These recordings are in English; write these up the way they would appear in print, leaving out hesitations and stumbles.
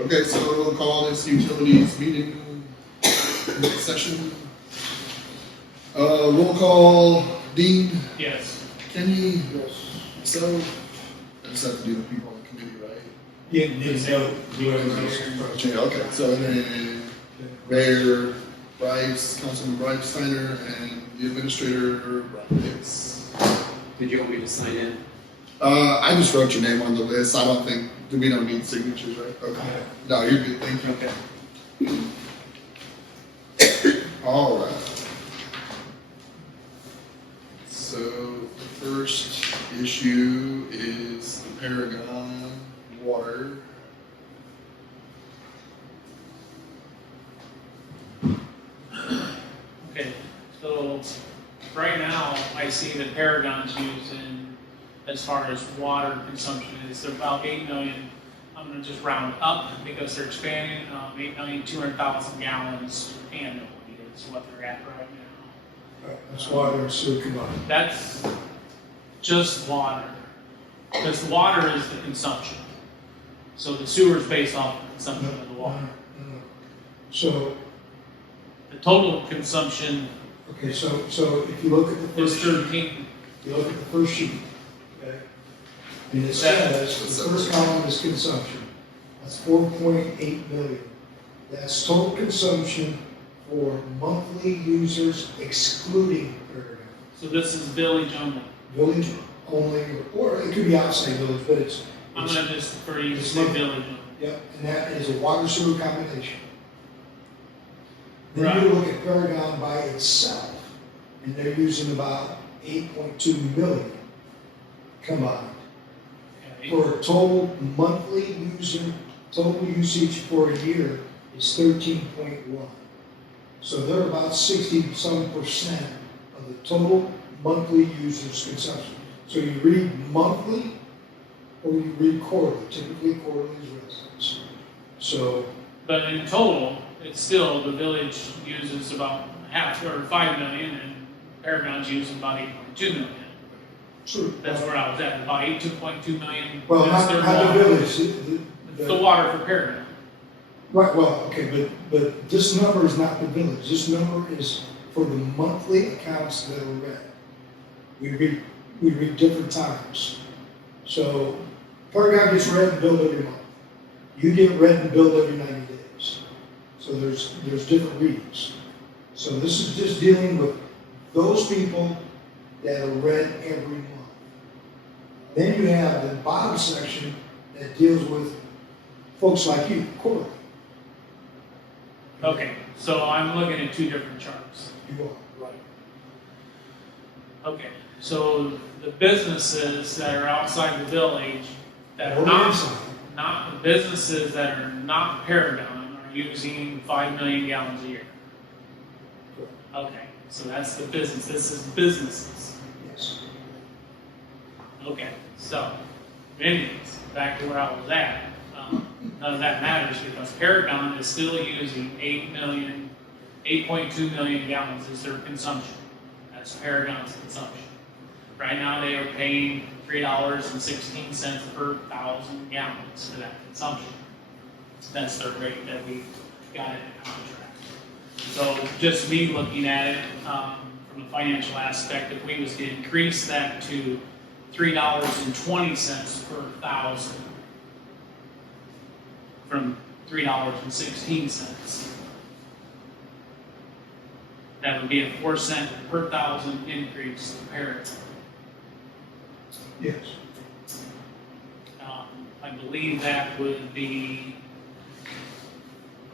Okay, so we'll call this utilities meeting session. Roll call, Dean, Yes. Kenny, Yes. so, I just have to do the people on the committee, right? Yeah, Okay, okay, so then Mayor Bryce, Councilman Bryce Steiner, and the Administrator, Brian Hicks. Did you want me to sign in? I just wrote your name on the list. I don't think, we don't need signatures, right? Okay. No, you're good, thank you. Okay. All right. So the first issue is the Paragon water. Okay, so right now, I see that Paragon's using, as far as water consumption, is about 8 million. I'm gonna just round up because they're expanding, 8,200,000 gallons annually is what they're at right now. That's water and sewer combined. That's just water, because the water is the consumption. So the sewer is based off the consumption of the water. So, The total consumption okay, so if you look at the is first sheet, 13. you look at the first sheet, okay? And it says, the first column is consumption. That's 4.8 million. That's total consumption for monthly users excluding Paragon. So this is village only. Village only, or it could be outside village, but it's. I'm gonna just, for you to it's say not- village only. Yep, and that is a water sewer combination. Then Right. you look at Paragon by itself, and they're using about 8.2 million combined. Okay. For a total monthly total usage for a year is 13.1. So they're about 60-some% of the total monthly users consumption. So you read monthly or you read quarterly, typically quarterly is residents. So, But in total, it's still, the village uses about half, or 5 million, and Paragon's using about 8.2 million. true. That's where I was at, about 2.2 million. Well, That's not their the water. village. The water for Paragon. Right, well, okay, but this number is not the village. This number is for the monthly accounts that are read. We read different times. So Paragon gets read and billed every month. You get read and billed every 90 days. So there's different readings. So this is just dealing with those people that are read every month. Then you have the bottom section that deals with folks like you, quarterly. Okay, so I'm looking at two different charts. You are, right. Okay, so the businesses that are outside the village, that are Or not inside. the businesses that are not Paragon are using 5 million gallons a year. Okay, so that's the business. This is businesses. Yes. Okay, so, anyways, back to where I was at. None of that matters because Paragon is still using 8.2 million gallons as their consumption. That's Paragon's consumption. Right now they are paying $3.16 per 1,000 gallons for that consumption. That's their rate that we got in the contract. So just me looking at it from a financial aspect, if we was to increase that to $3.20 per 1,000 from $3.16, that would be a 4-cent per 1,000 increase to Paragon. Yes. I believe that would be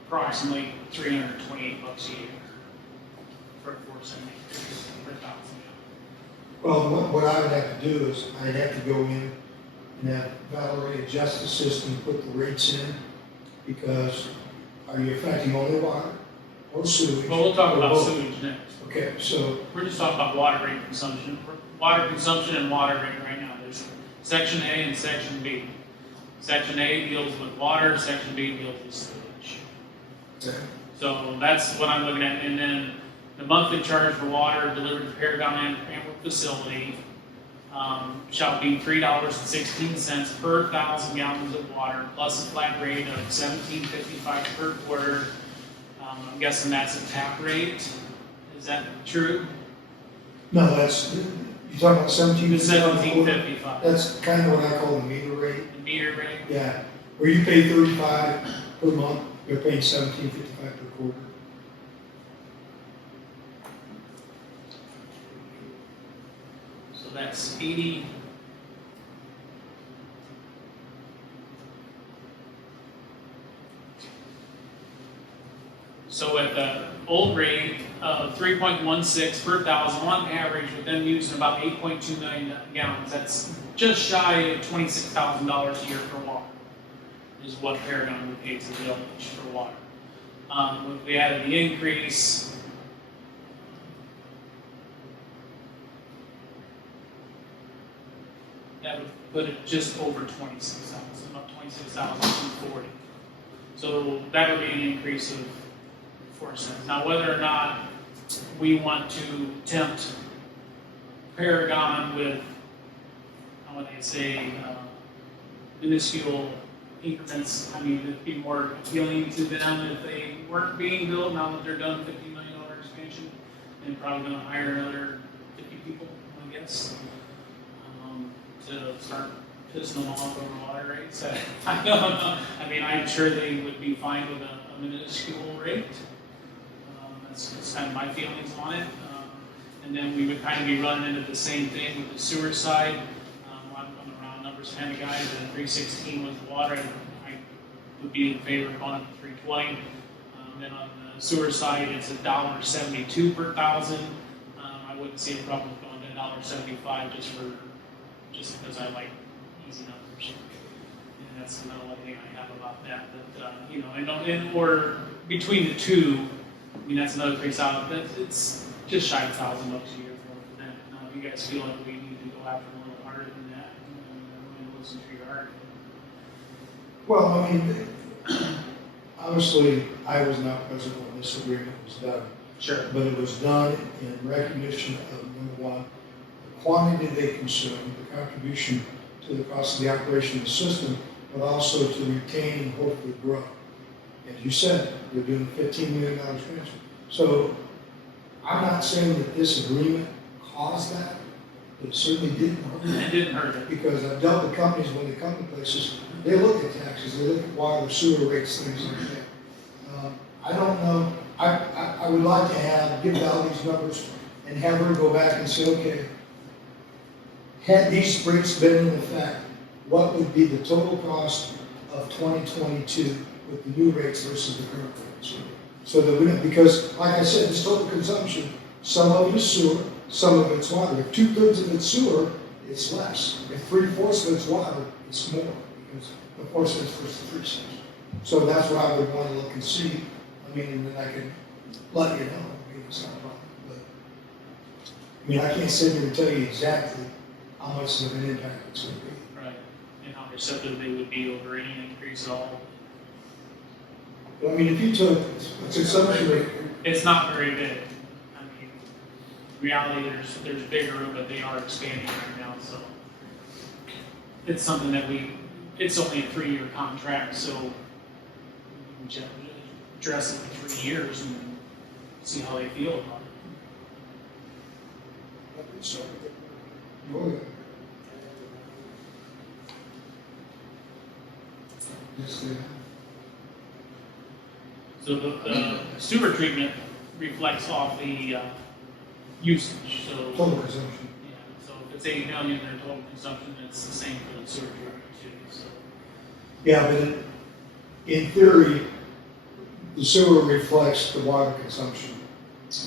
approximately $328 a year for a 4-cent increase per 1,000. Well, what I would have to do is I'd have to go in and have Valerie adjust the system, put the rates in, because are you affecting only water or sewage? Well, we'll talk or about both? sewage next. Okay, so, We're just talking about water rate consumption. Water consumption and water rate right now. There's Section A and Section B. Section A deals with water, Section B deals with sewage. okay. So that's what I'm looking at. And then the monthly charge for water delivered to Paragon Antwerp facility shall be $3.16 per 1,000 gallons of water, plus a flat rate of $17.55 per quarter. I'm guessing that's a tap rate. Is that true? No, that's, you're talking about 17. The $17.55. That's kind of what I call the meter rate. The meter rate? Yeah, where you pay 35 per month, they're paying 17.55 per quarter. So that's 80. So at the old rate of 3.16 per 1,000 on average, with them using about 8.2 million gallons, that's just shy of $26,000 a year for water, is what Paragon would pay to the village for water. If we added the increase, that would put it just over 26,000, about 26,240. So that would be an increase of 4 cents. Now, whether or not we want to tempt Paragon with, how would they say, minuscule increments, I mean, it'd be more appealing to them if they weren't being built. Now that they're done $50 million expansion, and probably going to hire another 50 people, I guess, to start pissing them off over water rates. I don't know. I mean, I'm sure they would be fine with a minuscule rate. That's kind of my feelings on it. And then we would kind of be running into the same thing with the sewer side. I'm a round numbers kind of guy. The 316 was water, and I would be in favor of going up to 320. Then on the sewer side, it's $1.72 per 1,000. I wouldn't see a problem with going to $1.75 just because I like easy numbers. And that's another thing I have about that. But or between the two, I mean, that's another place out. It's just shy of $1,000 a year for that. Now, if you guys feel like we need to go after a little harder than that, I'm going to listen to your argument. Well, I mean, honestly, I was not present when this agreement was done. Sure. But it was done in recognition of, number one, the quantity they consume, the contribution to the cost of the operation of the system, but also to retain and hopefully grow. As you said, we're doing a $15 million expansion. So I'm not saying that this agreement caused that, but it certainly didn't hurt it. It didn't hurt it. Because I've dealt with companies when they come to places, they look at taxes, they look at water, sewer rates, things like that. I don't know, I would like to give Val these numbers and have her go back and say, okay, had these rates been in effect, what would be the total cost of 2022 with the new rates versus the current rates? So that we don't, because like I said, this total consumption, some of it is sewer, some of it's water. If 2/3 of it's sewer, it's less. If 3/4 of it's water, it's more, because of course it's versus 3 cents. So that's what I would want to look and see. I mean, and then I can let you know. I mean, it's not a problem. But I mean, I can't sit here and tell you exactly how much of an impact it's going to be. Right. And how receptive they would be over any increase at all. But I mean, if you took a consumption rate, It's not very big. I mean, reality, there's bigger, but they are expanding right now, so it's something that it's only a 3-year contract, so we can address it for 3 years and see how they feel about it. so, oh, yeah. Yes, they have. So the sewer treatment reflects off the usage, so. Total consumption. Yeah, so if it's 80 million, their total consumption, it's the same for the sewer treatment too, so. Yeah, but in theory, the sewer reflects the water consumption,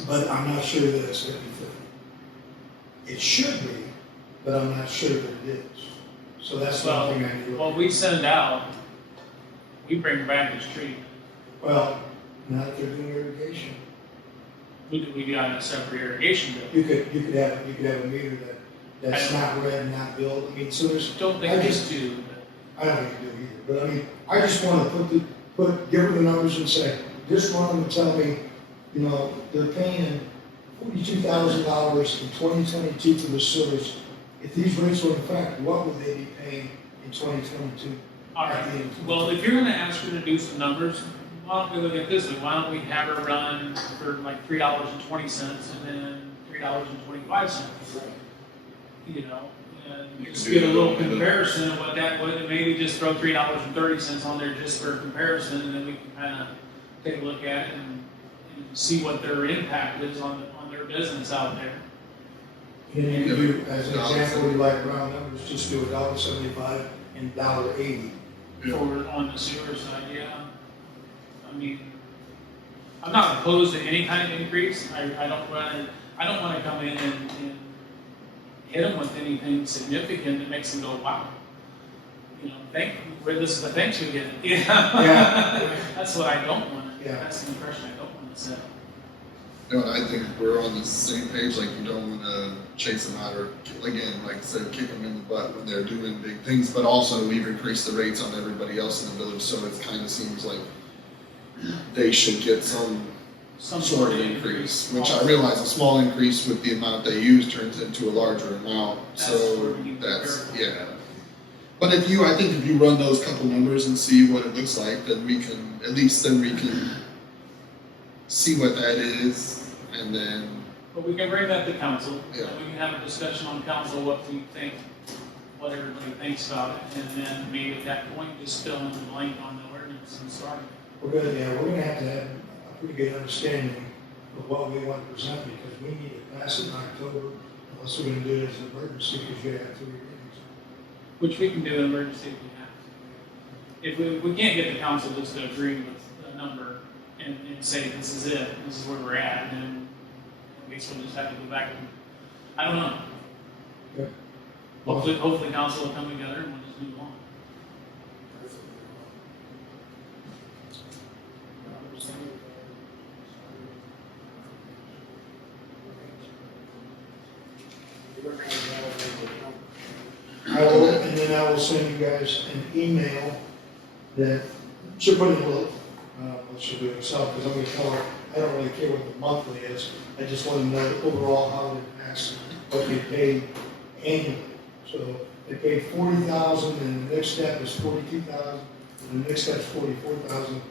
but I'm not sure that it's 50/50. It should be, but I'm not sure that it is. So that's one thing I need to look Well, at. we send out, we bring back this treatment. Well, now that they're doing irrigation, We got a separate irrigation bill. you could have a meter that's not red and not billed. I mean, so there's. Don't think I they just- do, I don't think you do either, but I mean, I just want to give her the numbers and say, just want them to tell me, you know, they're paying $42,000 in 2022 for the sewers, if these rates were in effect, what would they be paying in 2022? All right, well, if you're gonna ask her to do some numbers, why don't we look at this, way? Why don't we have her run for like $3.20 and then $3.25? You know, and just get a little comparison of what that would, and maybe just throw $3.30 on there just for comparison, and then we can kind of take a look at it and see what their impact is on their business out there. And you do, as an example, you like round numbers, just do $1.75 and $1.80. For on the sewer side, yeah. I mean, I'm not opposed to any kind of increase. I don't want to come in and hit them with anything significant that makes them go, wow. You know, this is the thanks you get. Yeah. That's what I don't want to. Yeah. That's the impression I don't want to set. No, and I think we're on the same page, like you don't want to chase them out or, again, like I said, kick them in the butt when they're doing big things, but also we've increased the rates on everybody else in the village, so it kind of seems like they should get some sort of increase, which I realize a small increase with the amount they use turns into a larger amount, so that's, yeah. But I think if you run those couple numbers and see what it looks like, then we can see what that is, and then. But we can bring that to council, Yeah. and we can have a discussion on council, what we think, what everybody thinks about it, and then maybe at that point, just fill in the blank on the ordinance and start. We're gonna have to have a pretty good understanding of what we want to present, because we need to pass it in October, unless we're gonna do it as an emergency, because you have 3 readings. Which we can do in emergency if we have to. If we can't get the council just to agree with a number and say this is it, this is where we're at, then I guess we'll just have to go back and, I don't know. Okay. Hopefully council will come together and we'll just move on. And then I will send you guys an email that she'll put in a little, what she'll do herself, because I'm gonna tell her, I don't really care what the monthly is, I just want to know overall how it impacts what they pay annually. So they paid $40,000, and the next step is $42,000, and the next step is $44,000.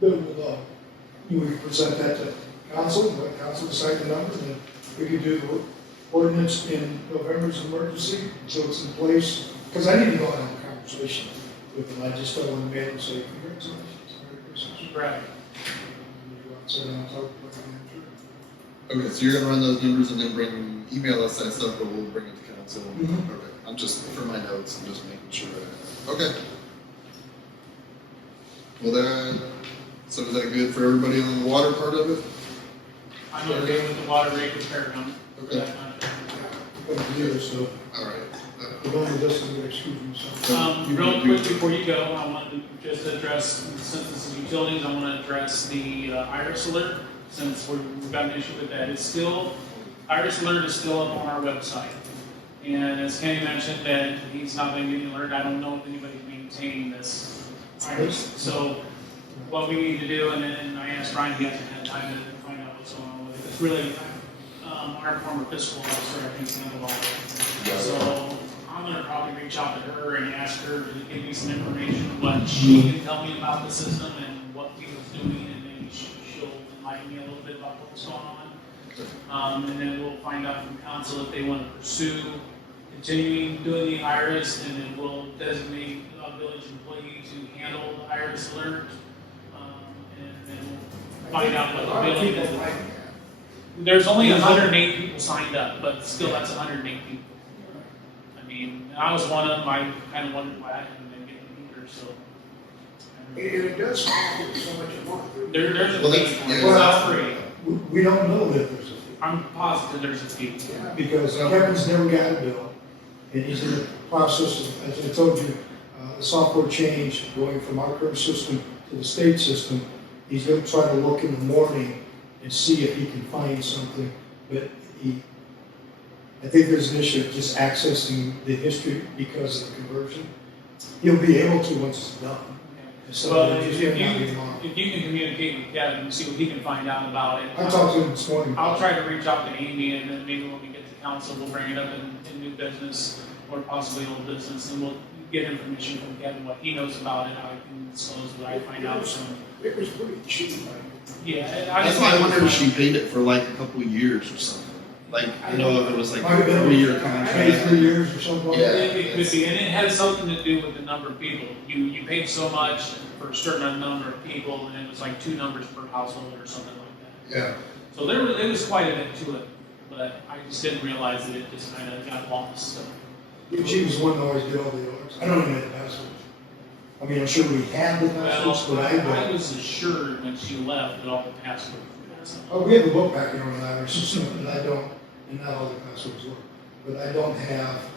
Below. We present that to council, let council decide the number, and then we can do the ordinance in November's emergency, so it's in place. Because I need to go and have a conversation with them, I just don't want to be able to say, congratulations, Merry Christmas. Right. So then I'll talk about the manager. Okay, so you're gonna run those numbers and then email us that stuff, but we'll bring it to council. Mhm. Okay, I'm just, for my notes, I'm just making sure. Okay. Well then, so is that good for everybody on the water part of it? I'm okay with the water rate with Paragon. Okay. But here, so, All right. we're going to just, excuse me, Real quick before you go, I want to just address, since this is utilities, I want to address the Iris alert, since we've got an issue with that. It's still, Iris alert is still up on our website. And as Kenny mentioned, that he's not been getting alerted, I don't know if anybody's maintaining this Iris. So what we need to do, and then I asked Ryan, he hasn't had time to find out what's going on with it. It's really, our former fiscal officer, I think, handled all of it. So I'm gonna probably reach out to her and ask her to give me some information, what she can tell me about the system and what he was doing, and maybe she'll enlighten me a little bit about what's going on. And then we'll find out from council if they want to pursue continuing doing the IRIS, and then we'll designate a village employee to handle the IRIS alert. And then we'll find out what the billing is. There's only 108 people signed up, but still that's 108 people. I mean, I was one of them, I kind of wondered why I hadn't been getting either, so. And it does cost so much a month. There's a Well, fee, that's- yeah, it's not that's- free. we don't know that there's a fee, I'm positive there's a fee. because Kevin's never got a bill, and he's in the process of, as I told you, the software change, going from our current system to the state system. He's gonna try to look in the morning and see if he can find something, but I think there's an issue of just accessing the history because of the conversion. He'll be able to once it's done. So Well, it's if just you, gonna be long. if you can communicate with Kevin and see what he can find out about it. I talked to him this morning. I'll try to reach out to Amy, and then maybe when we get to council will bring it up in new business or possibly old business, and we'll get information from Kevin, what he knows about it, how he can disclose what I find out from. It was pretty cheap, Yeah. That's why I wonder if she paid it for like a couple of years or something. Like, I know if it was like Might have a been 3-year maybe contract. 3 years or something like Yeah. that. It could be, and it has something to do with the number of people. You paid so much for a certain number of people, and it was like 2 numbers per household or something like that. Yeah. So it was quite a bit to it, but I just didn't realize that it just kind of got lost. So. She was the one that always did all the alerts. I don't even have the passwords. I mean, I'm sure we have the passwords, but I I don't. was assured when she left that all the passwords were messed up. Oh, we have a book back here on that, or something, but I don't, and not all the passwords work. But I don't have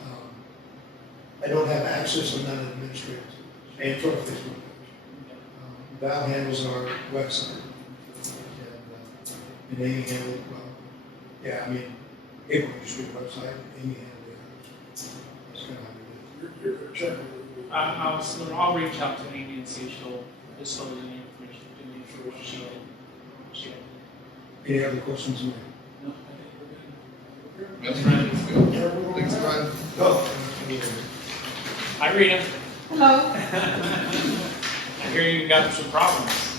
access to none of the administrators. And to our Facebook page. Val handles our website. And Amy handled, well, yeah, I mean, April used to do the website, Amy handled the others. That's kind of how we did it. you're gonna check with I'll reach out to Amy and see if she'll disclose any information to me for what she had. Any other questions? Mike? No, I think we're good. That's right. Thanks, Brian. Oh. Hi, Rita. Hello. I hear you got some problems.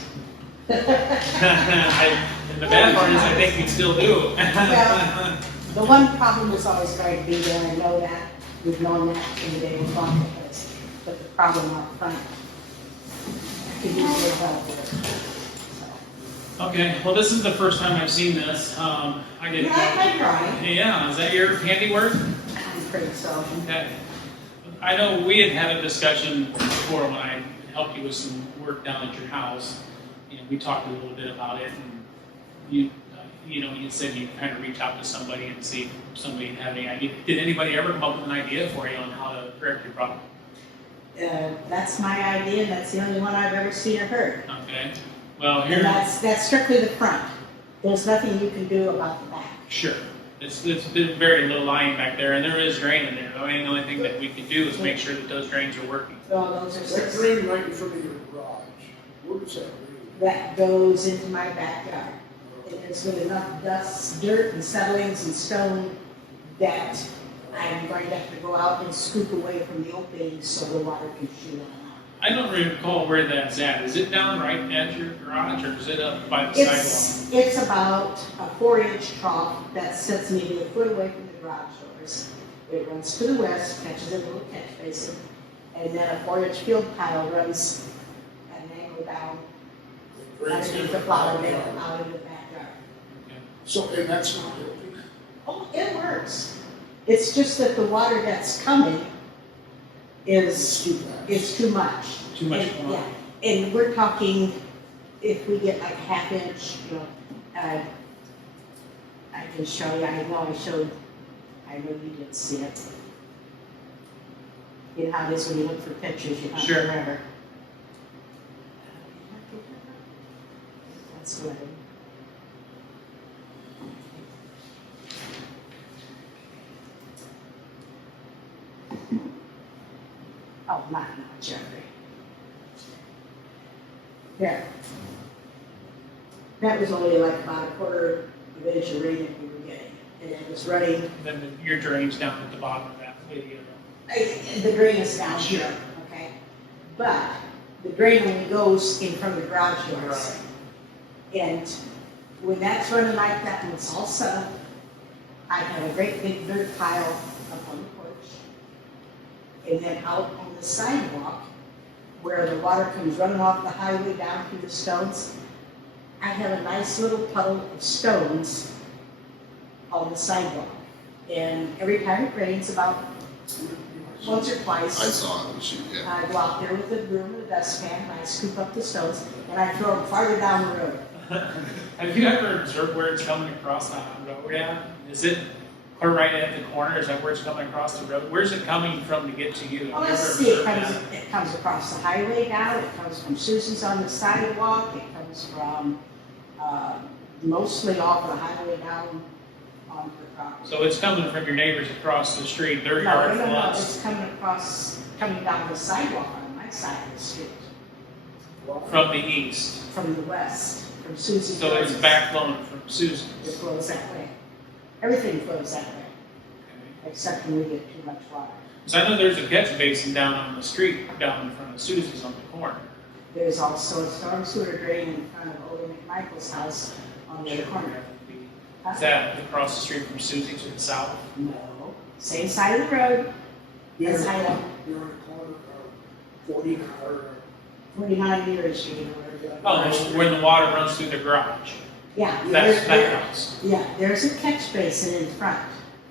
And the bad part is I think you still do. Well, the one problem is always going to be there, I know that, we've known that in the day of process, but the problem up front, I could use a little help with it. Okay, well, this is the first time I've seen this. I didn't know. I tried. Yeah, is that your handiwork? I'm afraid so. Okay. I know we had a discussion before when I helped you with some work down at your house. And we talked a little bit about it, and you said you kind of reach out to somebody and see if somebody had any idea. Did anybody ever come up with an idea for you on how to correct your problem? That's my idea, and that's the only one I've ever seen or heard. Okay. Well, And here. that's strictly the front. There's nothing you can do about the back. Sure. It's been very little lying back there, and there is drain in there. I mean, the only thing that we can do is make sure that those drains are working. So those are that six. drain right in front of your garage. Where does that drain? That goes into my backyard. And it's with enough dust, dirt, and settlings and stone that I'm going to have to go out and scoop away from the openings so the water can shoot on out. I don't recall where that's at. Is it down right at your garage, or is it up by the sidewalk? It's about a 4-inch trough that sits maybe a foot away from the garage doors. It runs to the west, catches a little catch basin, and then a 4-inch field pile runs at an angle down underneath the flower bed out into the backyard. So, and that's not working? Oh, it works. It's just that the water that's coming is too much. Too much And, water. yeah, and we're talking, if we get like a 1/2 inch, I can show you, I know you did see it. You know how it is when you look for pictures, you have to Sure. remember. That's what Oh, not Jeffrey. There. That was only like about a 1/4 of an inch of rain that we were getting. And it was running, And then your drain's down at the bottom of that video. the drain is down here, okay? But the drain only goes in from the garage doors. And when that's running like that and it's all set up, I have a great big dirt pile up on the porch. And then out on the sidewalk, where the water comes running off the highway down through the stones, I have a nice little puddle of stones on the sidewalk. And every time it rains, about once or I twice, saw it, yeah. I go out there with a broom and a dustpan, and I scoop up the stones, and I throw them farther down the road. Have you ever observed where it's coming across the road at? Is it or right at the corner? Is that where it's coming across the road? Where's it coming from to get to you? Oh, Have you let's ever see, observed it comes across the highway now, it comes from Susie's on the sidewalk, it comes from, mostly off the highway down onto the property. So it's coming from your neighbors across the street, their No, yard no, no, floods. it's coming down the sidewalk on my side of the street, From the east. from the west, from Susie's. So it's place. backflowing from Susan. It flows that way. Everything flows that way. except when we get too much water. So I know there's a catch basin down on the street, down in front of Susie's on the corner. There's also a storm sewer drain in front of Old McMichael's house on the other corner. Is that across the street from Susie to the south? No, same side of the road, You're as I am, you're on the corner of 49 or 49 years, Street. Oh, when the water runs through the garage. Yeah. That's that house. Yeah, there's a catch basin in front,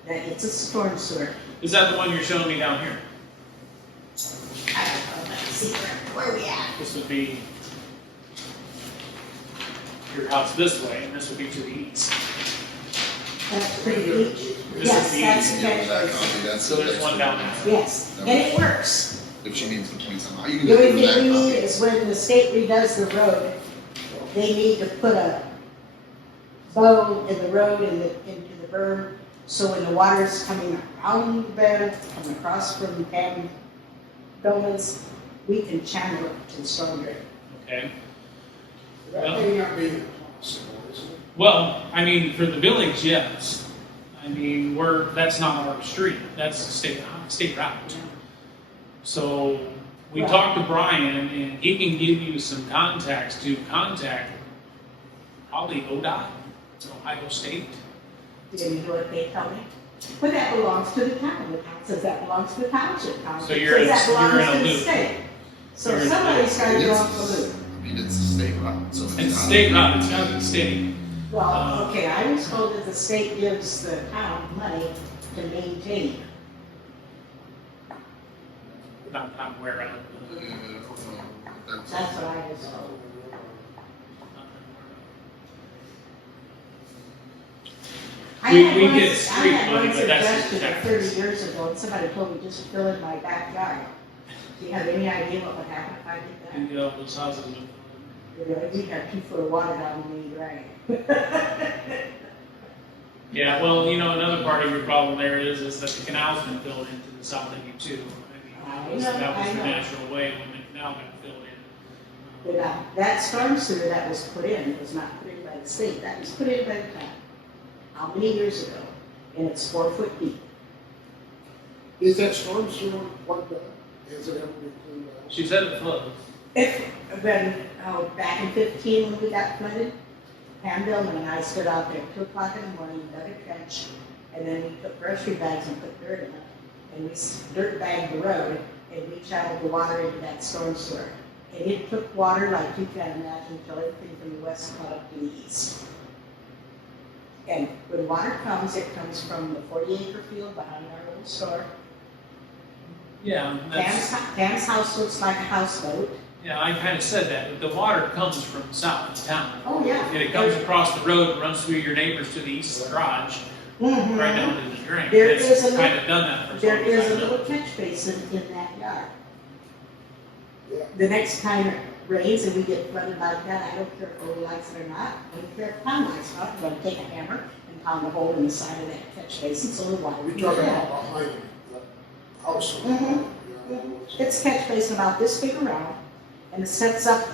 that it's a storm sewer. Is that the one you're showing me down here? I don't know, let me see where we at. This would be your house this way, and this would be to the east. That's pretty beach. This Yes, is the that's east. a Yeah, catch that basin. copy, that's. So there's one down there. Yes, and it works. If she needs between some, you can The just only do that thing we need copy. is when the state redoes the road, they need to put a bow in the road and into the berm, so when the water's coming around the bend, coming across from Pam Bowman's, we can channel it to the storm drain. Okay. that may not be impossible, is it? Well, I mean, for the village, yes. I mean, that's not our street, that's state route. So, we Right. talked to Brian, and he can give you some contacts to contact probably ODOT, Ohio State. Did you do what they tell me? But that belongs to the town, the town says that belongs to the township, township So you're says that in belongs a to the loop. state. So You're in a somebody's gotta It go is- off the loop. I mean, it's a state route, so it's. It's not- state route, it's gotta be state. Well, okay, I was told that the state gives the town money to maintain. Not aware of it. Yeah, I don't know. That's- That's what I was told. I We- had we one- get street I had money, one but that's suggestion tax. 30 years ago, and somebody told me just fill in my backyard. Do you have any idea what would happen if I did And, those houses, that? We got 2 foot of water down the main drag. yeah, well, another part of your problem there is that the canal's been filled into the south of you too. I mean, I know, that was I the know. natural way when the canal got filled in. But that storm sewer that was put in was not put in by the state, that was put in by the town. How many years ago? And it's 4 foot deep. Is that storm sewer plugged up? Has it ever been cleaned out? She said it flooded. Back in 15 when we got flooded, Pam Billman and I stood out there at 2 o'clock in the morning, dug a trench, and then we took grocery bags and put dirt in it. And we dirt bagged the road, and we channeled the water into that storm sewer. And it took water like you can't imagine until everything from the west caught up to the east. And when water comes, it comes from the 40-acre field behind our little store. Yeah, Pam's house looks like a houseboat. yeah, I kind of said that, but the water comes from south of town. Oh, yeah. And it comes across the road, runs through your neighbors to the east of the garage, Mhm. right down to the drain. There It's is a kind of done that for as There long as is I a know. little catch basin in that yard. Yeah. The next time it rains and we get flooded like that, I don't care if Odie likes it or not, I don't care if Tom likes it, I'm gonna take a hammer and pound a hole in the side of that catch basin so the water You're can talking get out. about behind the house. Mhm. Yeah. It's a catch basin about this big around, and it sets up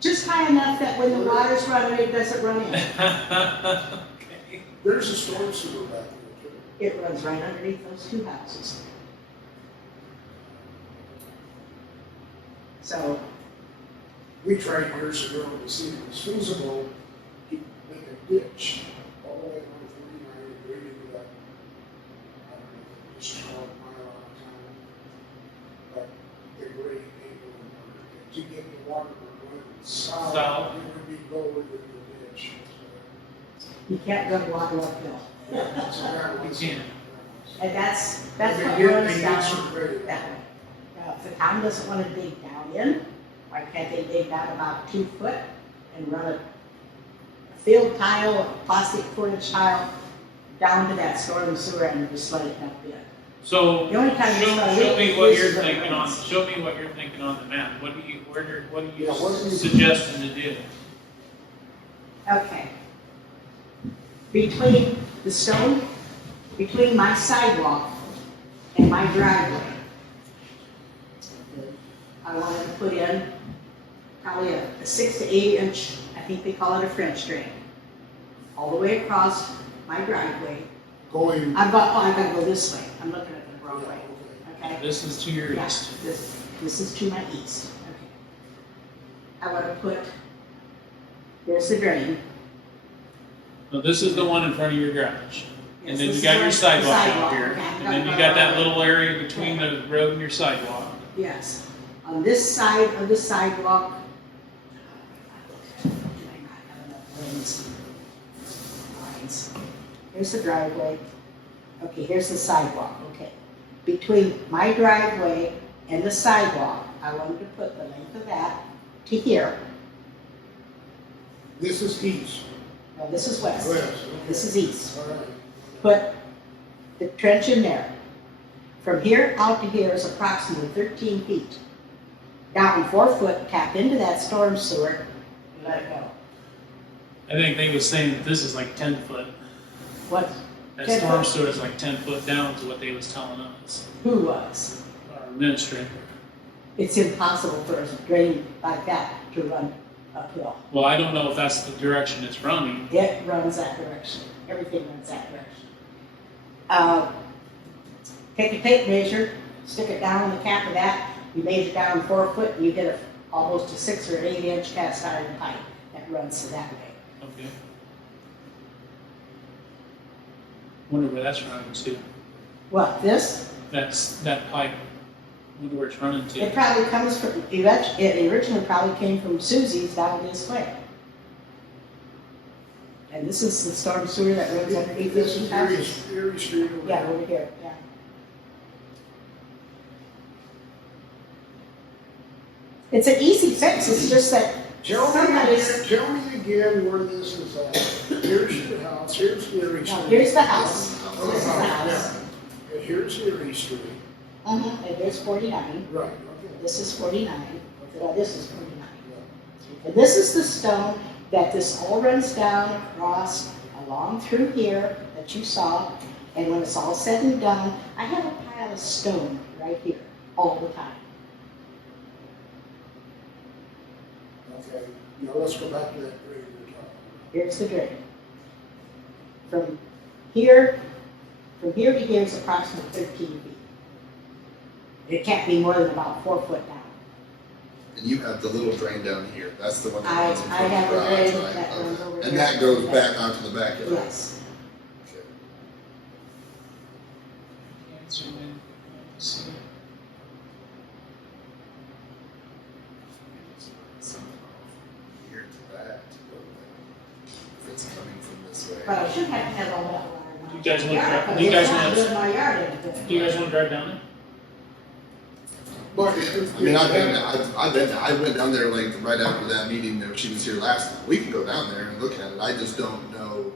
just high enough that when the water's running, it doesn't run in. Okay. There's a storm sewer back there too. It runs right underneath those 2 houses. So, We tried years ago to see if it was feasible to make a ditch all the way on 39 and right into that, I don't know, just 12 mile out of town. But the grade ain't going to work. To get the water going south, South. it would be lower than the ditch. you can't run water uphill. So that was- We can. And that's They what get- runs they get down some credit. that way. Now, if the town doesn't want to dig down in, why can't they dig down about 2 foot and run a field tile, a plastic 4-inch tile down to that storm sewer and just let it dump in? So, The only time it's show gonna show leak me what is you're when it thinking on, rains. show me what you're thinking on the map. What are you Yeah, what do you- suggesting to do? Okay. Between the stone, between my sidewalk and my driveway, I wanted to put in probably a 6 to 8 inch, I think they call it a French drain, all the way across my driveway going. I gotta go this way, I'm looking at the wrong way, okay? This is to your Yeah, east. this is to my east, okay. I wanna put, here's the drain. No, this is the one in front of your garage. And Yes, then this you is got the your sidewalk out sidewalk, here. okay. And then you got that little area between the road and your sidewalk. Yes, on this side of the sidewalk. Here's the driveway. Okay, here's the sidewalk, okay. Between my driveway and the sidewalk, I wanted to put the length of that to here. This is east. No, this is west. West, okay. This is east. All right. Put the trench in there. From here out to here is approximately 13 feet. Down 4 foot, tap into that storm sewer, and let it go. I think they was saying that this is like 10 foot. What, That 10 storm foot? sewer is like 10 foot down to what they was telling us, who was? our administrator. It's impossible for a drain like that to run uphill. Well, I don't know if that's the direction it's running. It runs that direction. Everything runs that direction. Take a tape measure, stick it down in the cap of that. You measure down 4 foot, and you get almost a 6 or 8 inch cast iron pipe that runs that way. Okay. Wonder where that's running to. What, this? That pipe. Wonder where it's running It to. probably comes from, it originally probably came from Susie's down this way. And this is the storm sewer that runs underneath This these is houses. Erie Street over Yeah, there. over here, yeah. It's an easy fix, it's just that somebody's, Tell me again where this is at. Here's your house, here's Erie now, Street. here's the house, this is the Yeah. house. And here's Erie Street. And there's 49, Right, okay. this is 49, well, this is 49. And this is the stone that this all runs down across, along through here that you saw. And when it's all said and done, I have a pile of stone right here, all the time. Okay, now let's go back to that grade you're talking about. Here's the drain. From here to here is approximately 13 feet. It can't be more than about 4 foot down. And you have the little drain down here, that's the one that I runs in front of have the a garage, drain right? that runs Okay. over And here. that goes back onto the backyard? Yes. Okay. Here to that, if it's coming from this way. But I should have all that water. You guys wanna Yeah, try- you guys it's not wanna- doing my yard any good. Do you guys want to drive down there? But I mean, I went down there like right after that meeting that she was here last time. We can go down there and look at it. I just don't know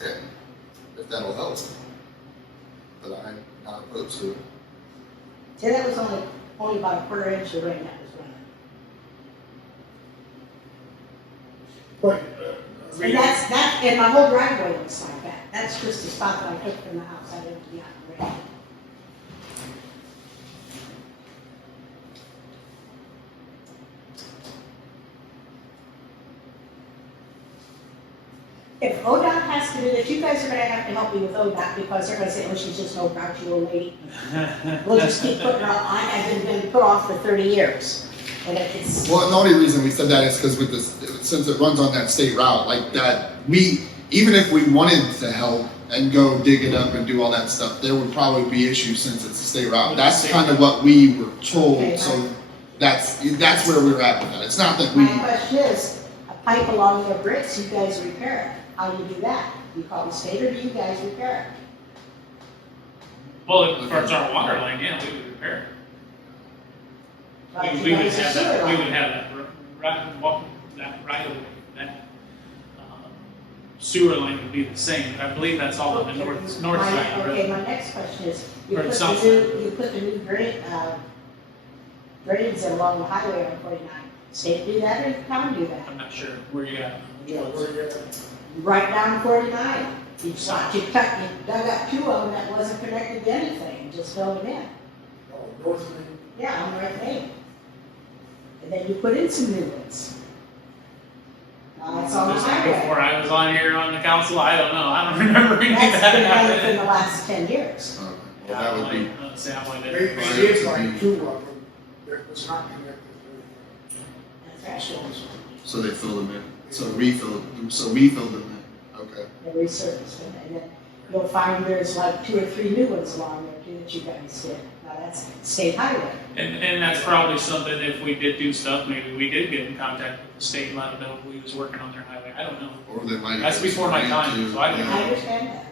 if that'll help. But I'm not opposed to it. See, that was only about a quarter inch of rain that was running. But, And and my whole driveway looks like that. That's just a spot that I took from the house. I didn't, yeah, right. If ODOT has to do this, you guys are gonna have to help me with ODOT because they're gonna say, oh, she's just no grouchy old lady. We'll just keep putting her on, I've been put off for 30 years. And it's, Well, the only reason we said that is because with this, since it runs on that state route, like that, even if we wanted to help and go dig it up and do all that stuff, there would probably be issues since it's a state route. That's kind of what we were Okay. told, so that's where we're at with that. It's not that my we, question is, a pipe along your bricks, you guys repair it. How do you do that? You call the state or do you guys repair it? Well, if it's our water line, yeah, we would repair it. Like We you would guys are have sewer that, we line. would have that right away, that sewer line would be the same, but I believe that's all on the north side of the Okay, road. my next question is, you Or put the south you put the new drains in along the highway on 49. State do that or the town do that? I'm not sure where you at. yeah, where you're at. Right down 49. You dug up 2 of them that wasn't connected to anything, just filled them in. Oh, North Main. Yeah, on North Main. And then you put in some new ones. It's on the Just highway. before I was on here on the council, I don't know, I don't remember any of That's that been done within happening. the last 10 years. Well, that would be, Sound like They, that. they did like two of them that was not connected to That's the right. so they filled them in, so we filled them in, okay. They resurfaced them, and then you'll find there's like 2 or 3 new ones along there too that you guys did. Now that's state highway. And that's probably something, if we did do stuff, maybe we did get in contact with the state and let them know we was working on their highway, I don't know. Or they might. That's give us before my a grant time, to- so I don't yeah, know. I understand that,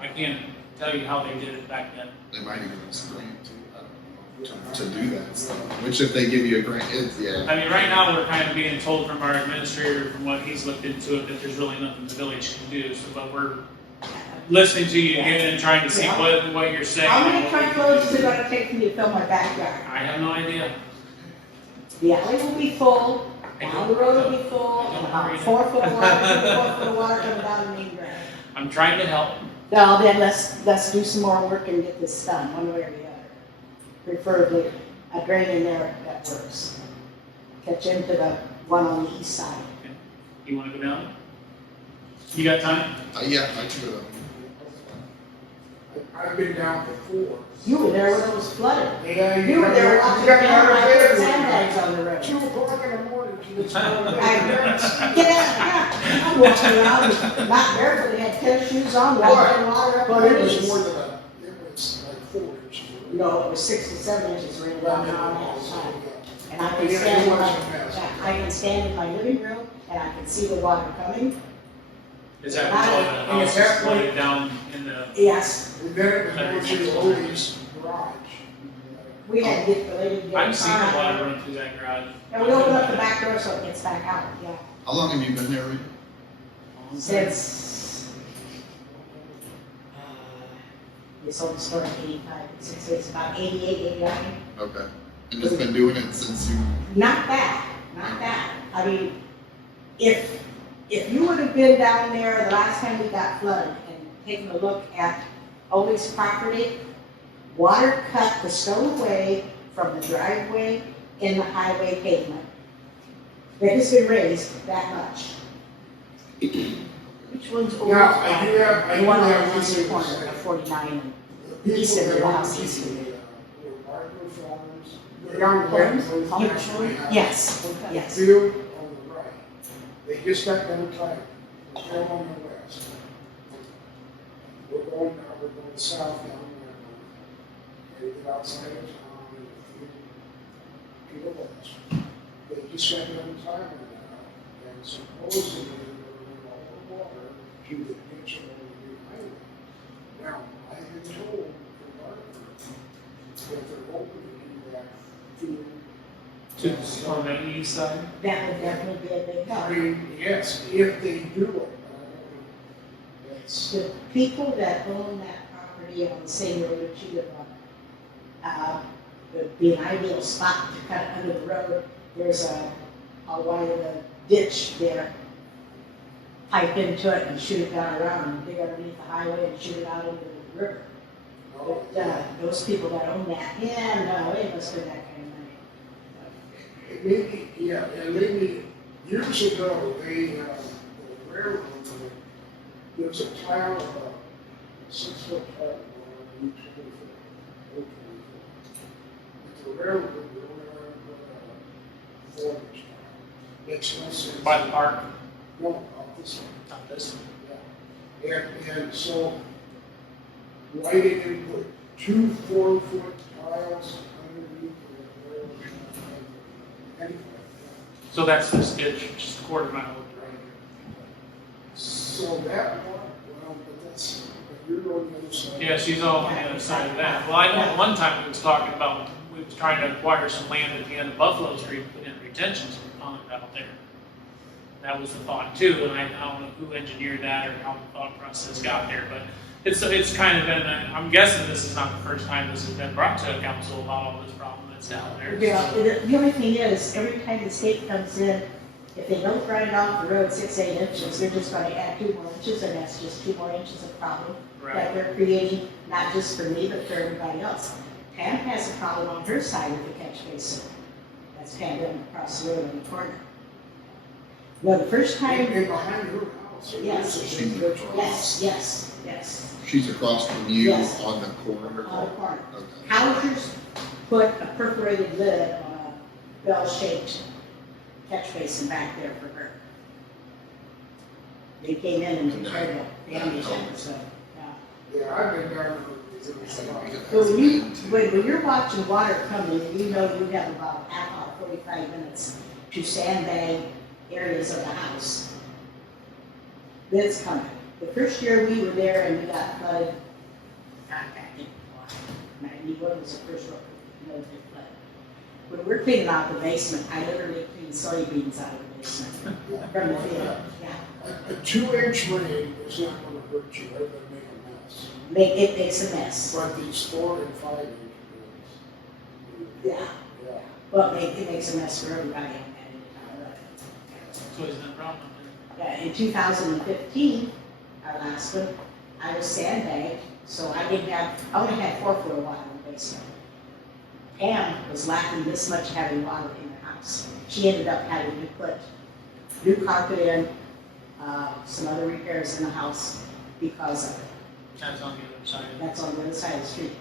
I can't tell you how they did it back then. They might even give us a grant too, I don't know, to do that stuff, which if they give you a grant, it's, yeah. I mean, right now, we're kind of being told from our administrator, from what he's looked into it, that there's really nothing the village can do, so, but we're listening to you again and trying to see what you're saying. How many truckloads is it gonna take for me to fill my backyard? I have no idea. The alley will be full, down the road will be full, and about 4 foot of water, 4 foot of water coming down the main drain. I'm trying to help. Well, then let's do some more work and get this done, one way or the other. Preferably a drain in there that works. Catch into the one on the east side. You wanna go down? You got time? Yeah, I could, I've been down before. You were there when it was flooded. Yeah, You were there watching got them out of like bed sandbags on the road. 2 o'clock in the morning to the time. Get out, I'm walking around, not barefoot, had tennis shoes on, watering water up. But it was there. more than that, it was like 4 inches. No, it was 6 to 7 inches rain down on that time. And I can Yeah, stand it in was my, a mess. I can stand in my living room and I can see the water coming. Is that when the house is flooded down in the, Yes, And then it was going to the Ollie's garage. we had to get related to get a I've seen the car water out. run through that garage. And we open up the back door so it gets back out, yeah. how long have you been there, Rita? Since, we sold the store in 85, since it's about 88, 89. Okay, and it's been doing it since you, Not bad, not bad. I mean, if you would have been down there the last time we got flooded and taken a look at Ollie's property, water cut the stone away from the driveway in the highway pavement. It has been raised that much. Which one's Ollie's? Now, I do have The one on one the thing east to corner say. of 49 and The East people of the that house, own east of the, the- were Barker farmers. They're down there. Yes, yes. Field on the right. They just got done planting. They're on the west. We're going now, we're going south down there. They get outside of town and the field to the west. They just got done planting now. And supposedly they're going all the water to the ditch along the new highway. Now, I've been told from Barker that they're open to do that field. On the east side? That would definitely be a big I help. mean, yes, if they do it, but I don't, it's, The people that own that property on the same road as you, would be an ideal spot to cut under the road. There's a wide ditch there. Pipe into it and shoot it down around and dig underneath the highway and shoot it out into the river. no, But, those people that own that, yeah, no, they must spend that kind of money. maybe, yeah, and maybe years ago, the railroad, there was a pile of a 6-foot pile, or 20 foot, or 20 foot. But the railroad, they only put a 4-inch pile. Makes no sense. By the park? No, up this one. Not this one. Yeah. And so, why did they put 2 4-foot piles underneath the railroad? Anyway, So that's this ditch, just a quarter mile. so that one, well, but that's, but you're on the other side. Yeah, she's all on the other side of that. Well, I know at one time we was talking about, we was trying to acquire some land at the end of Buffalo Street, put in a retention pond out there. That was the thought too, and I don't know who engineered that or how the thought process got there, but it's kind of been, I'm guessing this is not the first time this has been brought to a council about all this problem that's down there. Yeah, the only thing is, every time the state comes in, if they don't grind off the road 6, 8 inches, they're just gonna add 2 more inches, and that's just 2 more inches of problem that Right. they're creating, not just for me, but for everybody else. Pam has a problem on her side of the catch basin. That's Pam down across the road in the corner. No, the first time, And behind her house. Yes. She's across. yes, She's across from you Yes. on the corner. on the corner. Okay. Houses put a perforated lid on a bell-shaped catch basin back there for her. They came in and tried to damage it, so, yeah. Yeah, I've been down there. But when you're watching water coming, you know you have about a half hour, 45 minutes to sandbag areas of the house. That's coming. The first year we were there and we got flooded, not back in 91 was the first one, no big flood. When we're cleaning out the basement, I literally clean soybeans out of the basement from the field, yeah. A 2-inch rain is not gonna hurt you, they're gonna make a mess. It makes a mess. But these 4 and 5 inch rains. Yeah. Yeah. Well, it makes a mess for everybody. So isn't that a problem? Yeah, in 2015, our last one, I was sandbagged, so I only had 4 foot of water in the basement. Pam was lacking this much heavy water in her house. She ended up having to put new carpet in, some other repairs in the house because of it. That's on the other side. That's on the other side of the street.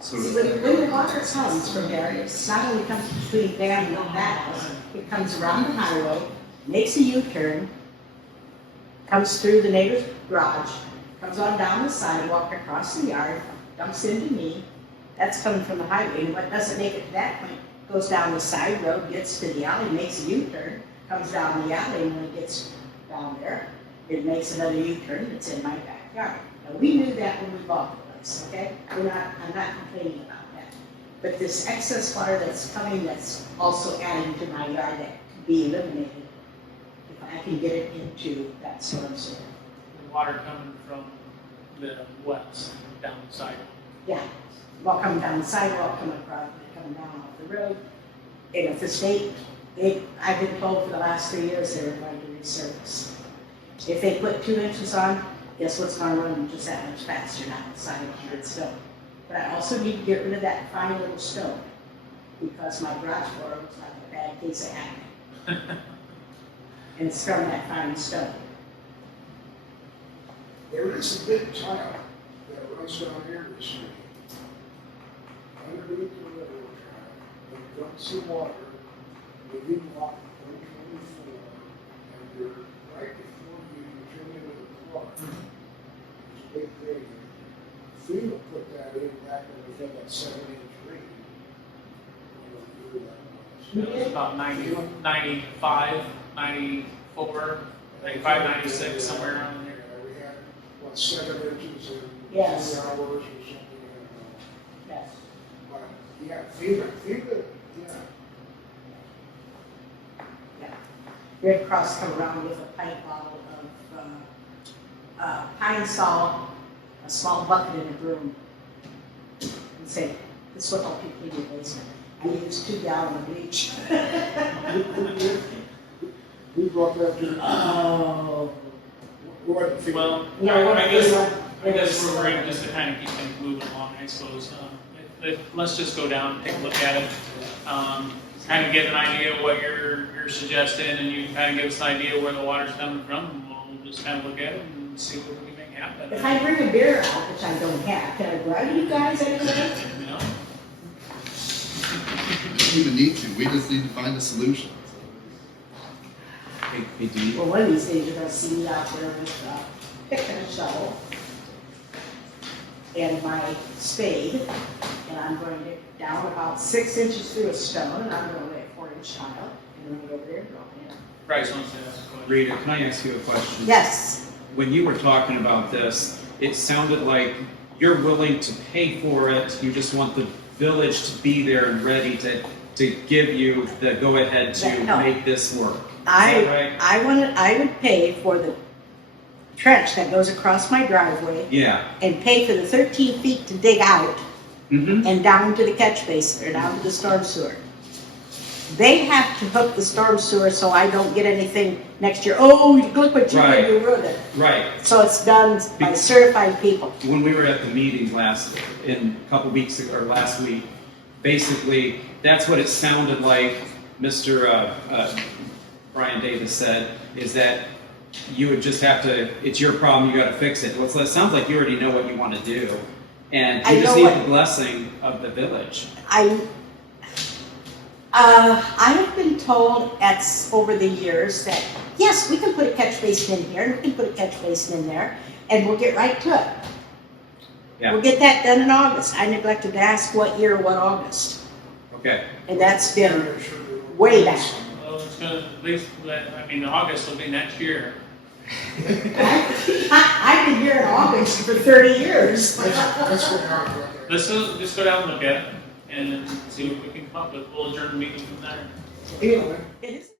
So See, when the water comes from there, it's not only comes between Pam and that house, it comes around the highway, makes a U-turn, comes through the neighbor's garage, comes on down the sidewalk, across the yard, dumps into me. That's coming from the highway, and what doesn't make it to that point goes down the side road, gets to the alley, makes a U-turn, comes down the alley, and when it gets down there, it makes another U-turn that's in my backyard. Now, we knew that when we bought the place, okay? I'm not complaining about that. But this excess water that's coming, that's also adding to my yard that could be eliminated if I can get it into that storm sewer. The water coming from the west, down the sidewalk. Yeah, well, coming down the sidewalk, coming across, coming down off the road. And if the state, I've been told for the last 3 years they were going to resurface. If they put 2 inches on, guess what's going to run just that much faster down the sidewalk and stone. But I also need to get rid of that fine little stone because my garage door looks like a bad case of acne. And it's from that fine stone. There is a big tile that runs down here this street. Underneath the railroad track, it dumps the water, within lot 124, and you're right before you turn into the car. There's a big drain. FEMA put that in back when we had that 7-inch rain. I don't know who that was. It was about 90, 95, 94, 95, 96, somewhere around there. Yeah, we had, what, 7 inches in 2 Yes. hours or something. Yes. But, yeah, FEMA, yeah. Red Cross come around with a pint bottle of pine sol, a small bucket and a broom, and say, this will help you clean your basement. I use 2 gallons of bleach. Who brought that to? Oh. What? Well, Yeah, I guess we're worried just to kind of keep things moving along, I suppose. Let's just go down and take a look at it. Kind of get an idea of what you're suggesting, and you can kind of give us an idea where the water's coming from, and we'll just kind of look at it and see what we can make happen. If I bring a beer out, which I don't have, can I bribe you guys anyway? You know? We don't even need to, we just need to find a solution. Hey, Dee, Well, one of these days you're gonna see me out there with a pick and a shovel and my spade, and I'm going to get down about 6 inches through a stone, and I'm going to lay a 4-inch tile, and then go over there and drop it in. Bryce wants to ask a question. Rita, can I ask you a question? Yes, When you were talking about this, it sounded like you're willing to pay for it, you just want the village to be there and ready to give you the go-ahead to No. make this work. Is that right? I would pay for the trench that goes across my driveway Yeah. and pay for the 13 feet to dig out Mm-hmm. and down to the catch basin or down to the storm sewer. They have to hook the storm sewer so I don't get anything next year. Oh, look what you Right. did, you ruined it. Right. So it's done by certified people. When we were at the meeting last week, basically, that's what it sounded like. Mr. Brian Davis said, is that you would just have to, it's your problem, you gotta fix it. Well, it sounds like you already know what you wanna do, and I you just know need what- the blessing of the village. I have been told over the years that, yes, we can put a catch basin in here, and we can put a catch basin in there, and we'll get right to it. Yeah. We'll get that done in August. I neglected to ask what year, what August, Okay, and that's been Make sure they don't- way back. Well, it's gonna, at least, August will be next year. I've been here in August for 30 years. That's what happened. Let's just go down and look at it and see what we can come up with. We'll adjourn the meeting from there. Anyway, It is-